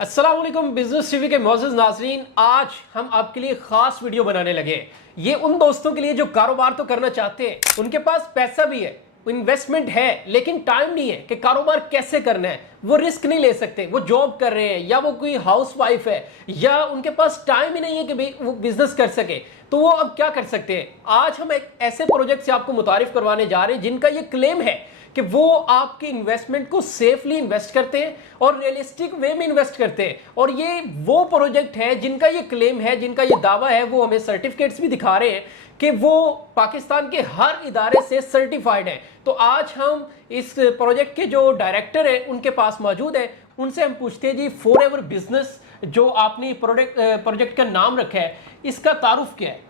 अस्सलाम वालेकुम business TV के मोअज़्ज़ज़ नाज़रीन, आज हम आपके लिए खास वीडियो बनाने लगे। ये उन दोस्तों के लिए जो कारोबार तो करना चाहते हैं, उनके पास पैसा भी है, इन्वेस्टमेंट है, लेकिन टाइम नहीं है कि कारोबार कैसे करना है। वो रिस्क नहीं ले सकते, वो जॉब कर रहे हैं या वो कोई हाउस वाइफ है या उनके पास टाइम ही नहीं है कि वो बिजनेस कर सके। तो वो अब क्या कर सकते हैं? आज हम एक ऐसे प्रोजेक्ट से आपको मुतारिफ करवाने जा रहे हैं जिनका ये क्लेम है कि वो आपके इन्वेस्टमेंट को सेफली इन्वेस्ट करते हैं और रियलिस्टिक वे में इन्वेस्ट करते हैं। और ये वो प्रोजेक्ट है जिनका ये क्लेम है, जिनका ये दावा है, वो हमें सर्टिफिकेट्स भी दिखा रहे हैं कि वो पाकिस्तान के हर इदारे से सर्टिफाइड हैं। तो आज हम इस प्रोजेक्ट के जो डायरेक्टर हैं उनके पास मौजूद है, उनसे हम पूछते हैं जी फॉरएवर बिजनेस जो आपने प्रोजेक्ट का नाम रखा है, इसका तारुफ क्या है?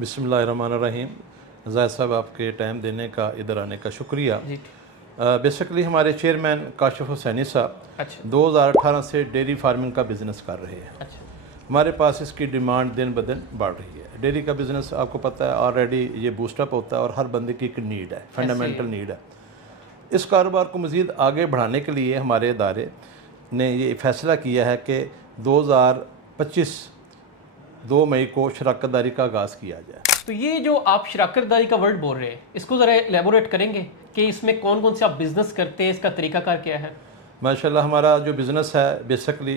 बिस्मिल्लाहिर्रहमानिर्रहीम। ज़ाहिद साहब, आपके टाइम देने का, इधर आने का शुक्रिया। बेसिकली हमारे चेयरमैन काशिफ हुसैनी साहब 2018 से डेयरी फार्मिंग का बिज़नेस कर रहे हैं। हमारे पास इसकी डिमांड दिन ब दिन बढ़ रही है। डेयरी का बिज़नेस आपको पता है ऑलरेडी ये बूस्टअप होता है और हर बंदे की एक नीड है, फंडामेंटल नीड है। इस कारोबार को मज़ीद आगे बढ़ाने के लिए हमारे इदारे ने ये फ़ैसला किया है कि 2025 2 मई को शराकत-दारी का आगाज़ किया जाए। तो ये जो आप शराकत-दारी का वर्ड बोल रहे हैं, इसको ज़रा एलेबोरेट करेंगे कि इसमें कौन कौन से आप बिज़नेस करते हैं, इसका तरीकाकार क्या है? माशाल्लाह, हमारा जो बिज़नेस है बेसिकली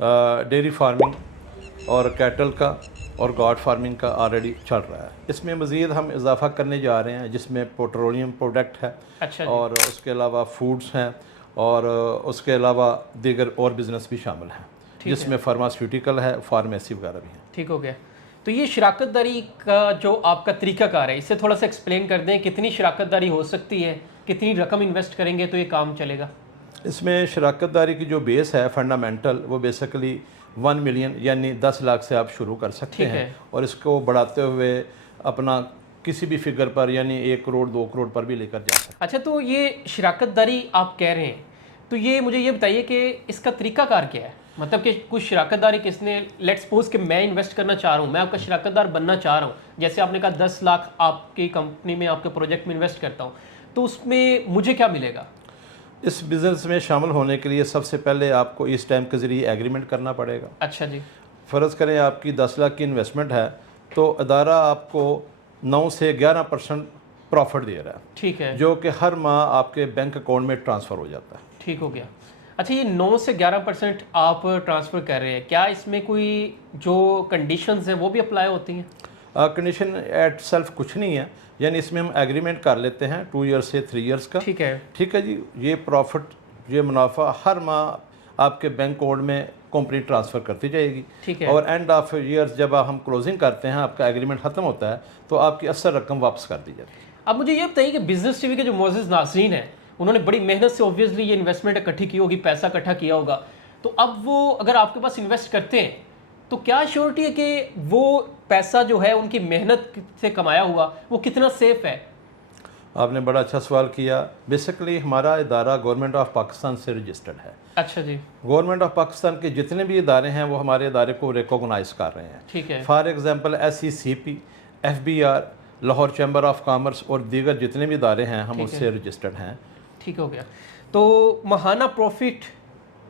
डेयरी फार्मिंग और कैटल का और गॉड फार्मिंग का ऑलरेडी चल रहा है। इसमें मज़ीद हम इजाफा करने जा रहे हैं जिसमें पेट्रोलियम प्रोडक्ट है। अच्छा और उसके अलावा फूड्स हैं और उसके अलावा दीगर और बिज़नेस भी शामिल हैं जिसमें फार्मास्यूटिकल है, फार्मेसी वगैरह भी हैं। ठीक हो गया। तो ये शराकत-दारी का जो आपका तरीकाकार है, इससे थोड़ा सा एक्सप्लेन कर दें, कितनी शराकत-दारी हो सकती है, कितनी रकम इन्वेस्ट करेंगे तो ये काम चलेगा? इसमें शराकत-दारी की जो बेस है फंडामेंटल, वो बेसिकली 1 मिलियन यानी 10 लाख से आप शुरू कर सकते हैं और इसको बढ़ाते हुए अपना किसी भी फिगर पर यानी 1 करोड़ 2 करोड़ पर भी लेकर जा सकते हैं। अच्छा, तो ये शराकत-दारी आप कह रहे हैं, तो ये मुझे ये बताइए कि इसका तरीकाकार क्या है? मतलब कि कुछ शराकत-दारी किसने, लेट्स सपोज कि मैं इन्वेस्ट करना चाह रहा हूँ, मैं आपका शराकत-दार बनना चाह रहा हूँ, जैसे आपने कहा 10 लाख आपकी कंपनी में, आपके प्रोजेक्ट में इन्वेस्ट करता हूँ, तो उसमें मुझे क्या मिलेगा? इस बिज़नेस में शामिल होने के लिए सबसे पहले आपको इस टाइम के ज़रिए एग्रीमेंट करना पड़ेगा। अच्छा जी। फ़र्ज़ करें आपकी 10 लाख की इन्वेस्टमेंट है तो अदारा आपको 9 से 11% प्रॉफिट दे रहा है। ठीक है। जो कि हर माह आपके बैंक अकाउंट में ट्रांसफ़र हो जाता है। ठीक हो गया। अच्छा, ये 9 से 11% आप ट्रांसफ़र कर रहे हैं, क्या इसमें कोई जो कंडीशंस हैं वो भी अप्लाई होती हैं? कंडीशन एट सेल्फ कुछ नहीं है, यानी इसमें हम एग्रीमेंट कर लेते हैं 2 ईयर्स से 3 ईयर्स का। ठीक है। ठीक है जी। ये प्रॉफिट, ये मुनाफा हर माह आपके बैंक अकाउंट में कंपनी ट्रांसफ़र करती जाएगी। ठीक है। और एंड ऑफ ईयर्स जब हम क्लोजिंग करते हैं, आपका एग्रीमेंट ख़त्म होता है तो आपकी असल रकम वापस कर दी जाती है। अब मुझे ये बताइए कि बिजनेस टीवी के जो मोअज़्ज़ज़ नाज़रीन हैं, उन्होंने बड़ी मेहनत से ऑब्वियसली ये इन्वेस्टमेंट इकट्ठी की होगी, पैसा इकट्ठा किया होगा, तो अब वो अगर आपके पास इन्वेस्ट करते हैं तो क्या श्योरिटी है कि वो पैसा जो है उनकी मेहनत से कमाया हुआ वो कितना सेफ है? आपने बड़ा अच्छा सवाल किया। बेसिकली हमारा इदारा गवर्नमेंट ऑफ पाकिस्तान से रजिस्टर्ड है। अच्छा जी। गवर्नमेंट ऑफ पाकिस्तान के जितने भी इदारे हैं वो हमारे इदारे को रिकॉग्नाइज कर रहे हैं। ठीक है। For example SECP, FBR, Lahore chamber of commerce और दीगर जितने भी इदारे हैं हम उससे रजिस्टर्ड हैं। ठीक हो गया। तो माहाना प्रॉफिट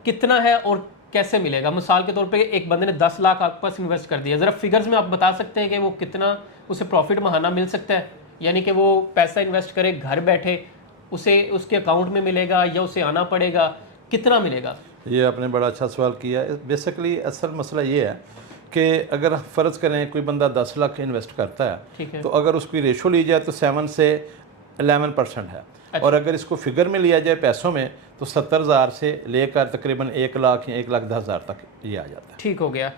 कितना है और कैसे मिलेगा? मिसाल के तौर पे एक बंदे ने 10 लाख आपके पास इन्वेस्ट कर दिया, ज़रा फिगर्स में आप बता सकते हैं कि वो कितना उसे प्रॉफिट माहाना मिल सकता है? यानी कि वो पैसा इन्वेस्ट करे घर बैठे, उसे उसके अकाउंट में मिलेगा या उसे आना पड़ेगा, कितना मिलेगा? ये आपने बड़ा अच्छा सवाल किया। बेसिकली असल मसला ये है कि अगर फ़र्ज़ करें कोई बंदा 10 लाख इन्वेस्ट करता है तो अगर उसकी रेशो ली जाए तो 7 से 11% है। और अगर इसको फिगर में लिया जाए पैसों में तो 70,000 से लेकर तकरीबन 1 लाख या 1,10,000 तक ये आ जाता है। ठीक हो गया।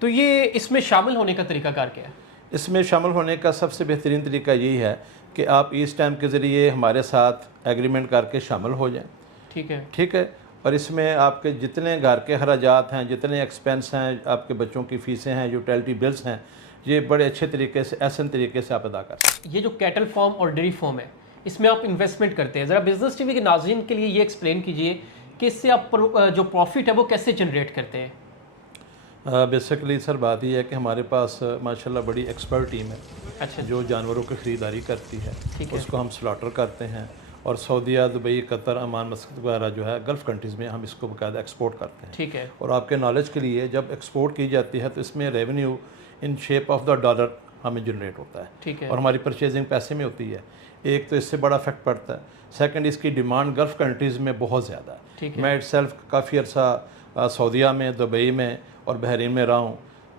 तो ये इसमें शामिल होने का तरीकाकार क्या है? इसमें शामिल होने का सबसे बेहतरीन तरीका यही है कि आप इस टाइम के ज़रिए हमारे साथ एग्रीमेंट करके शामिल हो जाएं। ठीक है। ठीक है। और इसमें आपके जितने घर के खर्चात हैं, जितने एक्सपेंस हैं, आपके बच्चों की फ़ीसें हैं, यूटिलिटी बिल्स हैं, ये बड़े अच्छे तरीके से, आसान तरीके से आप अदा कर सकते हैं। ये जो कैटल फार्म और डेयरी फार्म है, इसमें आप इन्वेस्टमेंट करते हैं, ज़रा बिजनेस टीवी के नाज़रीन के लिए ये एक्सप्लेन कीजिए कि इससे आप जो प्रॉफिट है वो कैसे जनरेट करते हैं? बेसिकली सर बात ये है कि हमारे पास माशाल्लाह बड़ी एक्सपर्ट टीम है। अच्छा। जो जानवरों की ख़रीदारी करती है, उसको हम स्लॉटर करते हैं اور سعودیہ، دبئی، قطر، عمان، مسقط وغیرہ جو ہے گلف کنٹریز میں ہم اس کو باقاعدہ ایکسپورٹ کرتے ہیں. ٹھیک ہے. اور آپ کے نالج کے لیے جب ایکسپورٹ کی جاتی ہے تو اس میں revenue in shape of the dollar ہمیں جنریٹ ہوتا ہے. ٹھیک ہے. اور ہماری پرچیزنگ پیسے میں ہوتی ہے. ایک تو اس سے بڑا افیکٹ پڑتا ہے. سیکنڈ، اس کی ڈیمانڈ گلف کنٹریز میں بہت زیادہ ہے. میں اٹ سیلف کافی عرصہ سعودیہ میں، دبئی میں اور بحرین میں رہا ہوں.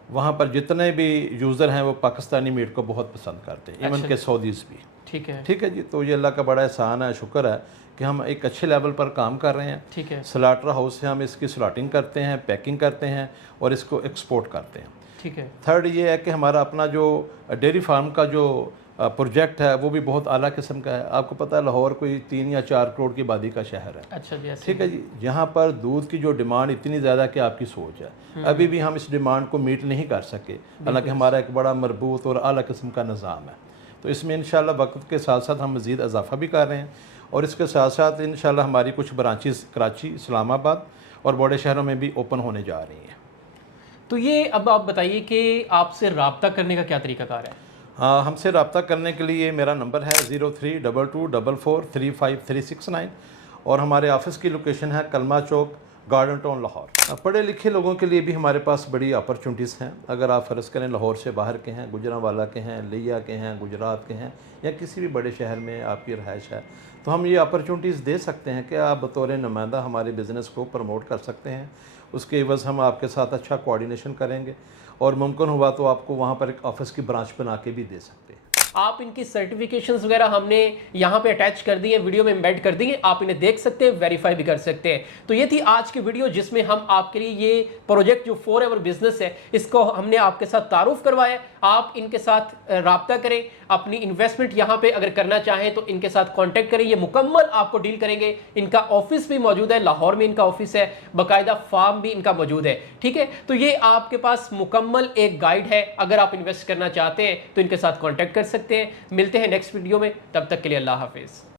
وہاں پر جتنے بھی یوزر ہیں وہ پاکستانی میٹ کو بہت پسند کرتے ہیں، ایون کہ سعودیز بھی. ٹھیک ہے. ٹھیک ہے جی. تو یہ اللہ کا بڑا احسان ہے، شکر ہے کہ ہم ایک اچھے لیول پر کام کر رہے ہیں. ٹھیک ہے. سلاٹر ہاؤس سے ہم اس کی سلاٹنگ کرتے ہیں، پیکنگ کرتے ہیں اور اس کو ایکسپورٹ کرتے ہیں. ٹھیک ہے. تھرڈ یہ ہے کہ ہمارا اپنا جو ڈیری فارم کا جو پروجیکٹ ہے وہ بھی بہت اعلیٰ قسم کا ہے. آپ کو پتہ ہے لاہور کوئی 3 یا 4 کروڑ کی آبادی کا شہر ہے. اچھا جی. ٹھیک ہے جی. یہاں پر دودھ کی جو ڈیمانڈ اتنی زیادہ کہ آپ کی سوچ ہے. ابھی بھی ہم اس ڈیمانڈ کو میٹ نہیں کر سکے، حالانکہ ہمارا ایک بڑا مربوط اور اعلیٰ قسم کا نظام ہے. تو اس میں انشاءاللہ وقت کے ساتھ ساتھ ہم مزید اضافہ بھی کر رہے ہیں. اور اس کے ساتھ ساتھ انشاءاللہ ہماری کچھ برانچز کراچی، اسلام آباد اور بڑے شہروں میں بھی اوپن ہونے جا رہی ہیں. تو یہ اب آپ بتائیے کہ آپ سے رابطہ کرنے کا کیا طریقہ کار ہے؟ ہاں، ہم سے رابطہ کرنے کے لیے میرا نمبر ہے 0322444369 اور ہمارے آفس کی لوکیشن ہے کلمہ چوک، گارڈن ٹاؤن، لاہور. پڑھے لکھے لوگوں کے لیے بھی ہمارے پاس بڑی اپرچونٹیز ہیں. اگر آپ فرض کریں لاہور سے باہر کے ہیں، گجرانوالہ کے ہیں، لیا کے ہیں، گجرات کے ہیں یا کسی بھی بڑے شہر میں آپ کی رہائش ہے، تو ہم یہ اپرچونٹیز دے سکتے ہیں کہ آپ بطور نمائندہ ہمارے بزنس کو پروموٹ کر سکتے ہیں. اس کے عوض ہم آپ کے ساتھ اچھا کوآرڈینیشن کریں گے اور ممکن ہوا تو آپ کو وہاں پر ایک آفس کی برانچ بنا کے بھی دے سکتے ہیں. آپ ان کی سرٹیفیکیشنز وغیرہ ہم نے یہاں پہ اٹیچ کر دی ہیں، ویڈیو میں امبیڈ کر دی ہیں، آپ انہیں دیکھ سکتے ہیں، ویریفائی بھی کر سکتے ہیں. تو یہ تھی آج کی ویڈیو جس میں ہم آپ کے لیے یہ پروجیکٹ جو فور ایور بزنس ہے اس کو ہم نے آپ کے ساتھ تعارف کروایا. آپ ان کے ساتھ رابطہ کریں، اپنی انویسٹمنٹ یہاں پہ اگر کرنا چاہیں تو ان کے ساتھ کانٹیکٹ کریں. یہ مکمل آپ کو ڈیل کریں گے. ان کا آفس بھی موجود ہے، لاہور میں ان کا آفس ہے، باقاعدہ فارم بھی ان کا موجود ہے. ٹھیک ہے. تو یہ آپ کے پاس مکمل ایک گائیڈ ہے. اگر آپ انویسٹ کرنا چاہتے ہیں تو ان کے ساتھ کانٹیکٹ کر سکتے ہیں. ملتے ہیں نیکسٹ ویڈیو میں، تب تک کے لیے اللہ حافظ.